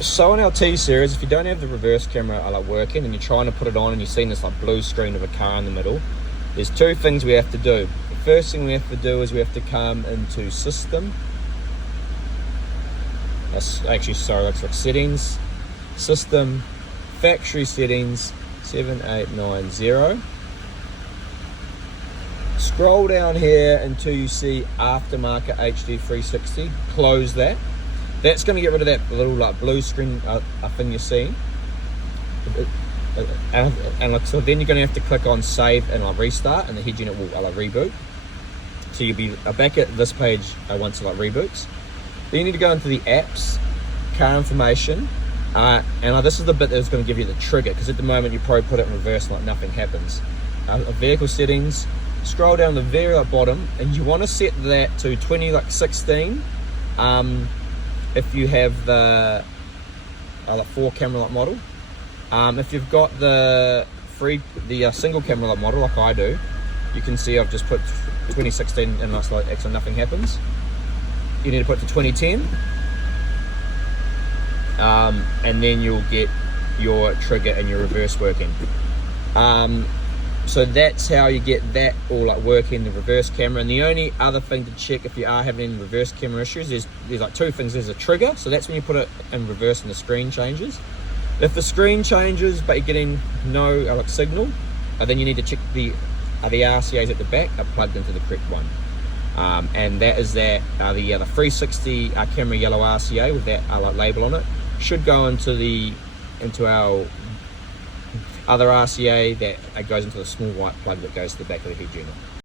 So on our T series, if you don't have the reverse camera like working and you're trying to put it on and you've seen this like blue screen of a car in the middle, there's two things we have to do. The first thing we have to do is we have to come into system. That's actually, sorry, that's like settings, system, factory settings, 7890. Scroll down here until you see aftermarket HD 360. Close that. That's going to get rid of that little like blue screen thing you're seeing. And like, so then you're going to have to click on save and like restart, and the head unit will like reboot. So you'll be back at this page once it like reboots. Then you need to go into the apps, car information, and this is the bit that's going to give you the trigger, because at the moment you probably put it in reverse and like nothing happens. Vehicle settings, scroll down the very bottom, and you want to set that to 2016. If you have the 4 camera light model. If you've got the single camera light model like I do, you can see I've just put 2016 and it's like actually nothing happens. You need to put to 2010, and then you'll get your trigger and your reverse working. So that's how you get that all like working, the reverse camera. And the only other thing to check if you are having any reverse camera issues, there's like two things. There's a trigger, so that's when you put it in reverse and the screen changes. If the screen changes but you're getting no like signal, then you need to check the RCAs at the back are plugged into the correct one. And that is the 360 camera yellow RCA with that like label on it. Should go into our other RCA that goes into the small white plug that goes to the back of the head unit.